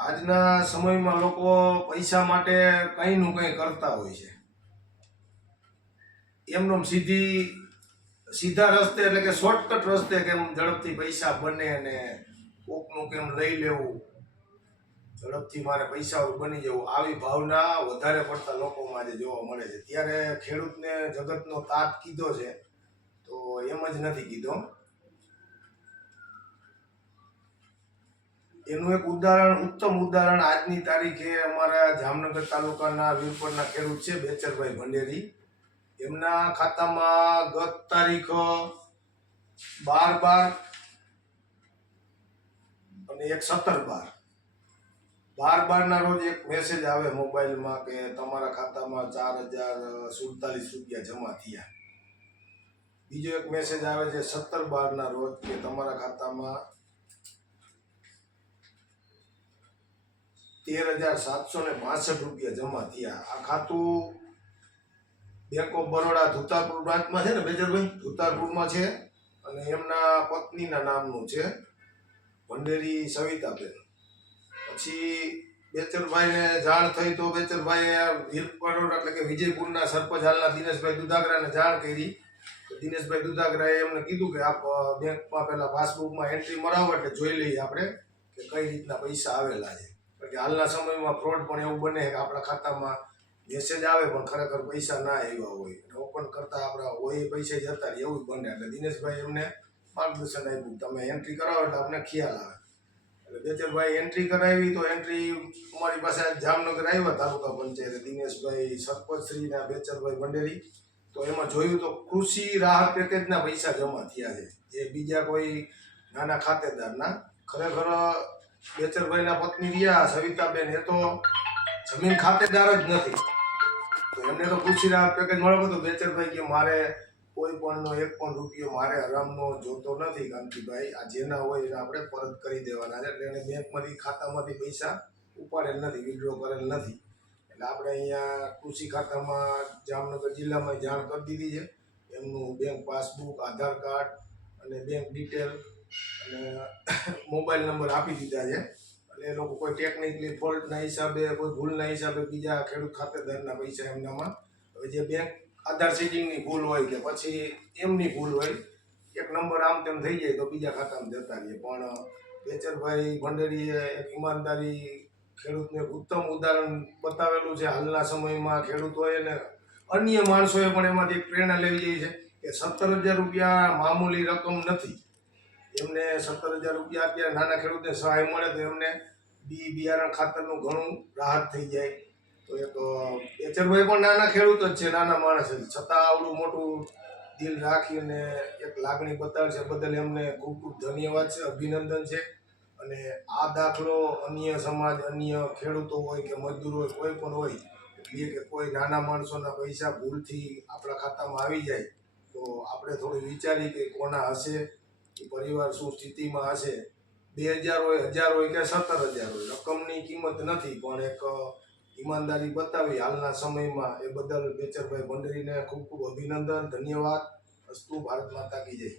આજના સમયમાં લોકો પૈસા માટે કંઈનું કંઈ કરતા હોય છે. એમનો સીધા રસ્તે એટલે કે શોર્ટકટ રસ્તે કેમ ઝડપથી પૈસા બને અને કોકનું કેમ લઈ લેવું, ઝડપથી મારે પૈસા બની જવું, આવી ભાવના વધારે પડતા લોકોમાં આજે જોવા મળે છે. ત્યારે ખેડૂતને જગતનો તાત કીધો છે તો એમ જ નથી કીધો. એનું એક ઉત્તમ ઉદાહરણ આજની તારીખે અમારા જામનગર તાલુકાના વીરપરના ખેડૂત છે બેચરભાઈ ભંડેરી. એમના ખાતામાં ગત તારીખ 12/12 અને એક 17/12 12/12 રોજ એક મેસેજ આવે મોબાઈલમાં કે તમારા ખાતામાં 4047 રૂપિયા જમા થયા. બીજો એક મેસેજ આવે છે 17/12 રોજ કે તમારા ખાતામાં 13,762 રૂપિયા જમા થયા. આ ખાતું બેંક ઓફ બરોડા ધુતારપુર બ્રાન્ચમાં છે ને બેચરભાઈ, ધુતારપુરમાં છે અને એમના પત્નીના નામનું છે, ભંડેરી સવિતાબેન. પછી બેચરભાઈને જાણ થઈ તો બેચરભાઈએ વીરપર એટલે કે વિજયપુરના સરપંચ હાલના દિનેશભાઈ દુધાગરાને જાણ કરી. તો દિનેશભાઈ દુધાગરાએ એમને કીધું કે આપ બેંકમાં પહેલાં પાસબુકમાં એન્ટ્રી મરાવો એટલે જોઈ લઈએ આપણે કે કઈ રીતના પૈસા આવેલા છે. કારણ કે હાલના સમયમાં ફ્રોડ પણ એવું બને કે આપણા ખાતામાં મેસેજ આવે પણ ખરેખર પૈસા ના આવ્યા હોય અને ઓપન કરતાં આપણા હોય પૈસા જતા રહે એવું બને. એટલે દિનેશભાઈ એમને માર્ગદર્શન આપ્યું, તમે એન્ટ્રી કરાવો એટલે આપણે ખ્યાલ આવે. એટલે બેચરભાઈ એન્ટ્રી કરાવી તો એન્ટ્રી અમારી પાસે જામનગર આવ્યા તાલુકા પંચાયત દિનેશભાઈ સરપંચશ્રીના બેચરભાઈ ભંડેરી. તો એમાં જોયું તો કૃષિ રાહત પેકેજના પૈસા જમા થયા છે, જે બીજા કોઈ નાના ખાતેદારના. ખરેખર બેચરભાઈના પત્ની રહ્યા સવિતાબેન એ તો જમીન ખાતેદાર જ નથી, તો એમને તો કૃષિ રાહત પેકેજ મળ્યો. તો બેચરભાઈ કે મારે કોઈ પણનો 1 પણ રૂપિયો મારે હરામનો જોતો નથી, કાંતિભાઈ આ જેના હોય એને આપણે પરત કરી દેવાના છે. એટલે એને બેંકમાંથી ખાતામાંથી પૈસા ઉપાડેલ નથી, વિડ્રો કરેલ નથી. એટલે આપણે અહીંયા કૃષિ ખાતામાં જામનગર જિલ્લામાં જાણ કરી દીધી છે. એમનું બેંક પાસબુક, આધાર કાર્ડ અને બેંક ડિટેલ અને મોબાઈલ નંબર આપી દીધા છે. એટલે એ લોકો કોઈ ટેકનિકલી ફોલ્ટના હિસાબે, કોઈ ભૂલના હિસાબે બીજા ખેડૂત ખાતેદારના પૈસા એમનામાં, હવે જે બેંક આધાર સીડિંગની ભૂલ હોય કે પછી એમની ભૂલ હોય, એક નંબર આમ તેમ થઈ જાય તો બીજા ખાતામાં જતા રહીએ. પણ બેચરભાઈ ભંડેરીએ એક ઈમાનદારી ખેડૂતને ઉત્તમ ઉદાહરણ બતાવેલું છે. હાલના સમયમાં ખેડૂતોએ અને અન્ય માણસોએ પણ એમાંથી એક પ્રેરણા લેવી જોઈએ છે કે 17,000 રૂપિયા મામૂલી રકમ નથી. એમને 17,000 રૂપિયા અત્યારે નાના ખેડૂતને સહાય મળે તો એમને બિયારણ ખાતરનું ઘણું રાહત થઈ જાય. તો એક બેચરભાઈ પણ નાના ખેડૂત જ છે, નાના માણસ છે, છતાં આવડું મોટું દિલ રાખીને એક લાગણી બતાવે છે બદલ એમને ખૂબ ખૂબ ધન્યવાદ છે, અભિનંદન છે. અને આ દાખલો અન્ય સમાજ, અન્ય ખેડૂતો હોય કે મજદૂર હોય, કોઈ પણ હોય, એટલે કે કોઈ નાના માણસોના પૈસા ભૂલથી આપણા ખાતામાં આવી જાય તો આપણે થોડું વિચારી કે કોના હશે, એ પરિવાર શું સ્થિતિમાં હશે. 2,000 હોય, 1,000 હોય કે 17,000 હોય, રકમની કિંમત નથી, પણ એક ઈમાનદારી બતાવી હાલના સમયમાં, એ બદલ બેચરભાઈ ભંડેરીને ખૂબ ખૂબ અભિનંદન, ધન્યવાદ. અસ્તુ. ભારત માતા કી જય.